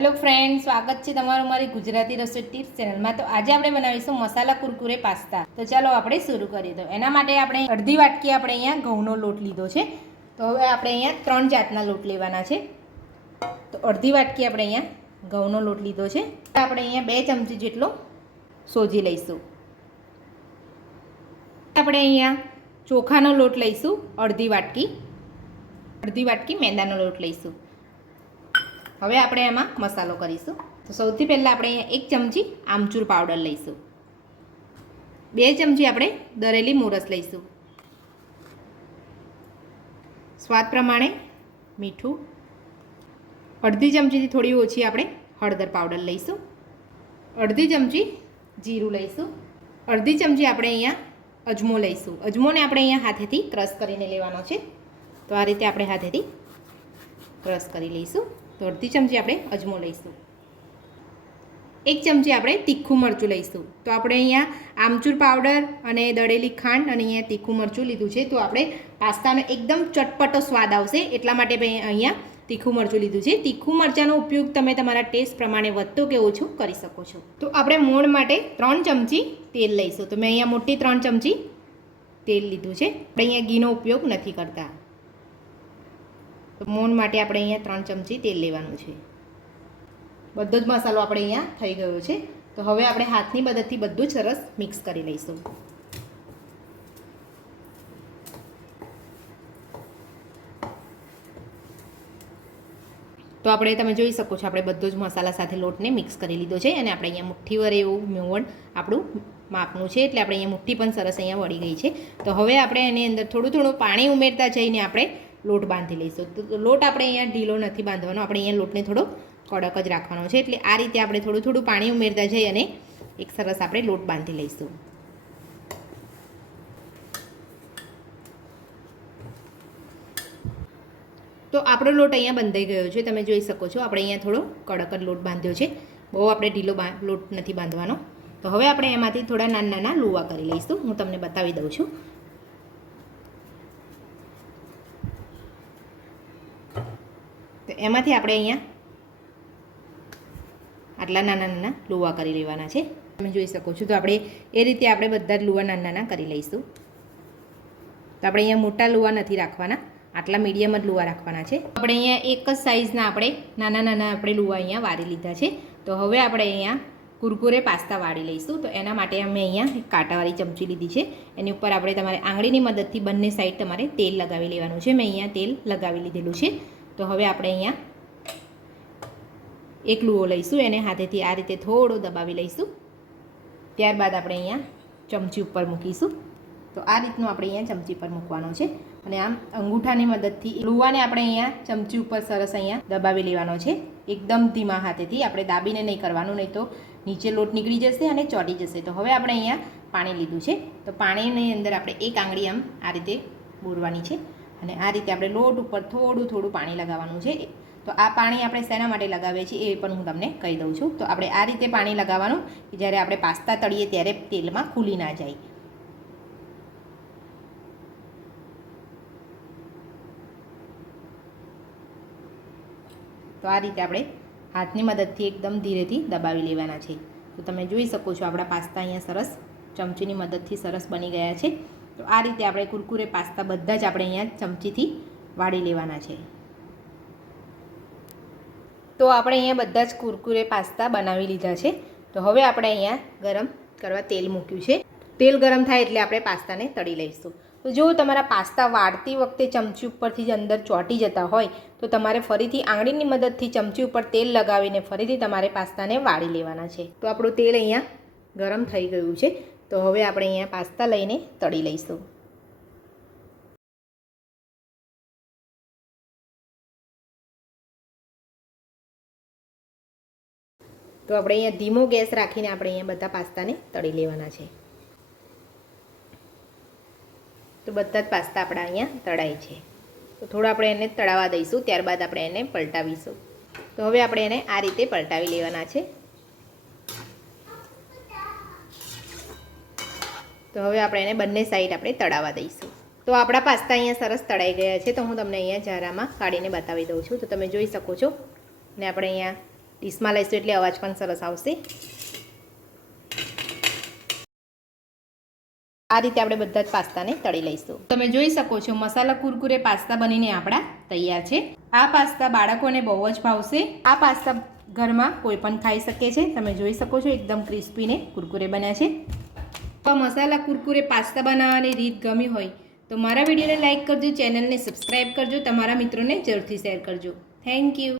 Hello friend, સ્વાગત છે તમારું મારી ગુજરાતી રસોઈ ટિપ્સ ચેનલમાં। તો આજે આપણે બનાવીશું મસાલા કુરકુરે પાસ્તા। તો ચાલો આપણે શરૂ કરીએ। તો એના માટે આપણે અડધી વાટકી આપણે અહીંયા ઘઉંનો લોટ લીધો છે। તો હવે આપણે અહીંયા 3 જાતના લોટ લેવાના છે। તો અડધી વાટકી આપણે અહીંયા ઘઉંનો લોટ લીધો છે। આપણે અહીંયા 2 ચમચી જેટલો સોજી લઈશું। આપણે અહીંયા ચોખાનો લોટ લઈશું અડધી વાટકી મેંદાનો લોટ લઈશું। હવે આપણે એમાં મસાલો કરીશું। તો સૌથી પહેલાં આપણે અહીંયા 1 ચમચી આમચૂર પાવડર લઈશું। 2 ચમચી આપણે દળેલી મોરસ લઈશું। સ્વાદ પ્રમાણે મીઠું। અડધી ચમચીથી થોડી ઓછી આપણે હળદર પાવડર લઈશું। અડધી ચમચી જીરું લઈશું। અડધી ચમચી આપણે અહીંયા અજમો લઈશું। અજમોને આપણે અહીંયા હાથેથી ક્રશ કરીને લેવાનો છે। તો આ રીતે આપણે હાથેથી ક્રશ કરી લઈશું। તો અડધી ચમચી આપણે અજમો લઈશું। 1 ચમચી આપણે તીખું મરચું લઈશું। તો આપણે અહીંયા આમચૂર પાવડર અને દળેલી ખાંડ અને અહીંયા તીખું મરચું લીધું છે। તો આપણે પાસ્તાનો એકદમ ચટપટો સ્વાદ આવશે એટલા માટે અહીંયા તીખું મરચું લીધું છે। તીખું મરચાંનો ઉપયોગ તમે તમારા ટેસ્ટ પ્રમાણે વધતો કે ઓછો કરી શકો છો। તો આપણે મોણ માટે 3 ચમચી તેલ લઈશું। તો મેં અહીંયા મોટી 3 ચમચી તેલ લીધું છે। આપણે અહીંયા ઘીનો ઉપયોગ નથી કરતા। તો મોણ માટે આપણે અહીંયા 3 ચમચી તેલ લેવાનું છે। બધો જ મસાલો આપણે અહીંયા થઈ ગયો છે। તો હવે આપણે હાથની મદદથી બધું જ સરસ મિક્સ કરી લઈશું। તો આપણે તમે જોઈ શકો છો આપણે બધો જ મસાલા સાથે લોટને મિક્સ કરી લીધો છે અને આપણે અહીંયા મુઠ્ઠીવર એવું મોવણ આપણું માપનું છે એટલે આપણે અહીંયા મુઠ્ઠી પણ સરસ અહીંયા વળી ગઈ છે। તો હવે આપણે એની અંદર થોડું પાણી ઉમેરતા જઈને આપણે લોટ બાંધી લઈશું। તો લોટ આપણે અહીંયા ઢીલો નથી બાંધવાનો, આપણે અહીંયા લોટને થોડો કડક જ રાખવાનો છે। એટલે આ રીતે આપણે થોડું પાણી ઉમેરતા જઈ અને એક સરસ આપણે લોટ બાંધી લઈશું। તો આપણો લોટ અહીંયા બંધાઈ ગયો છે, તમે જોઈ શકો છો। આપણે અહીંયા થોડો કડક જ લોટ બાંધ્યો છે, બહુ આપણે ઢીલો લોટ નથી બાંધવાનો। તો હવે આપણે એમાંથી થોડા નાના લુવા કરી લઈશું। હું તમને બતાવી દઉં છું। તો એમાંથી આપણે અહીંયા આટલા નાના લુવા કરી લેવાના છે, તમે જોઈ શકો છો। તો આપણે એ રીતે આપણે બધા જ લુવા નાના કરી લઈશું। તો આપણે અહીંયા મોટા લુવા નથી રાખવાના, આટલા મીડિયમ જ લુવા રાખવાના છે। આપણે અહીંયા એક જ સાઇઝના આપણે નાના આપણે લુવા અહીંયા વાળી લીધા છે। તો હવે આપણે અહીંયા કુરકુરે પાસ્તા વાળી લઈશું। તો એના માટે અમે અહીંયા એક કાંટાવાળી ચમચી લીધી છે, એની ઉપર આપણે તમારે આંગળીની મદદથી બંને સાઈડ તમારે તેલ લગાવી લેવાનું છે। મેં અહીંયા તેલ લગાવી લીધેલું છે। તો હવે આપણે અહીંયા એક લુઓ લઈશું, એને હાથેથી આ રીતે થોડો દબાવી લઈશું। ત્યારબાદ આપણે અહીંયા ચમચી ઉપર મૂકીશું। તો આ રીતનું આપણે અહીંયા ચમચી પર મૂકવાનો છે અને આમ અંગૂઠાની મદદથી લુવાને આપણે અહીંયા ચમચી ઉપર સરસ અહીંયા દબાવી લેવાનો છે। એકદમ ધીમા હાથેથી, આપણે દાબીને નહીં કરવાનું, નહીં તો નીચે લોટ નીકળી જશે અને ચોંટી જશે। તો હવે આપણે અહીંયા પાણી લીધું છે। તો પાણીની અંદર આપણે એક આંગળી આમ આ રીતે બોરવાની છે અને આ રીતે આપણે લોટ ઉપર થોડું પાણી લગાવવાનું છે। તો આ પાણી આપણે શેના માટે લગાવીએ છીએ એ પણ હું તમને કહી દઉં છું। તો આપણે આ રીતે પાણી લગાવવાનું કે જ્યારે આપણે પાસ્તા તળીએ ત્યારે તેલમાં ખુલી ના જાય। તો આ રીતે આપણે હાથની મદદથી એકદમ ધીરેથી દબાવી લેવાના છે। તો તમે જોઈ શકો છો આપણા પાસ્તા અહીંયા સરસ ચમચીની મદદથી સરસ બની ગયા છે। તો આ રીતે આપણે કુરકુરે પાસ્તા બધા જ આપણે અહીંયા ચમચીથી વાળી લેવાના છે। તો આપણે અહીંયા બધા જ કુરકુરે પાસ્તા બનાવી લીધા છે। તો હવે આપણે અહીંયા ગરમ કરવા તેલ મૂક્યું છે। તેલ ગરમ થાય એટલે આપણે પાસ્તાને તળી લઈશું। તો જો તમારા પાસ્તા વાળતી વખતે ચમચી ઉપરથી જ અંદર ચોંટી જતા હોય તો તમારે ફરીથી આંગળીની મદદથી ચમચી ઉપર તેલ લગાવીને ફરીથી તમારે પાસ્તાને વાળી લેવાના છે। તો આપણું તેલ અહીંયા ગરમ થઈ ગયું છે। તો હવે આપણે અહીંયા પાસ્તા લઈને તળી લઈશું। તો આપણે અહીંયા ધીમો ગેસ રાખીને આપણે અહીંયા બધા પાસ્તાને તળી લેવાના છે। તો બધા જ પાસ્તા આપણા અહીંયા તળાય છે। તો થોડું આપણે એને તળાવવા દઈશું, ત્યારબાદ આપણે એને પલટાવીશું। તો હવે આપણે એને આ રીતે પલટાવી લેવાના છે। તો હવે આપણે એને બંને સાઈડ આપણે તળાવવા દઈશું। તો આપણા પાસ્તા અહીંયા સરસ તળાઈ ગયા છે। તો હું તમને અહીંયા જારામાં કાઢીને બતાવી દઉં છું। તો તમે જોઈ શકો છો ને આપણે અહીંયા ડીશમાં લઈશું એટલે અવાજ પણ સરસ આવશે. આ રીતે આપણે બધા જ પાસ્તાને તળી લઈશું. તમે જોઈ શકો છો મસાલા કુરકુરે પાસ્તા બનીને આપણા તૈયાર છે. આ પાસ્તા બાળકોને બહુ જ ભાવશે. આ પાસ્તા ઘરમાં કોઈ પણ ખાઈ શકે છે. તમે જોઈ શકો છો એકદમ ક્રિસ્પી ને કુરકુરે બન્યા છે. તો મસાલા કુરકુરે પાસ્તા બનાવવાની રીત ગમી હોય તો મારા વિડીયોને લાઇક કરજો, ચેનલને સબસ્ક્રાઈબ કરજો, તમારા મિત્રોને જરૂરથી શેર કરજો. Thank you.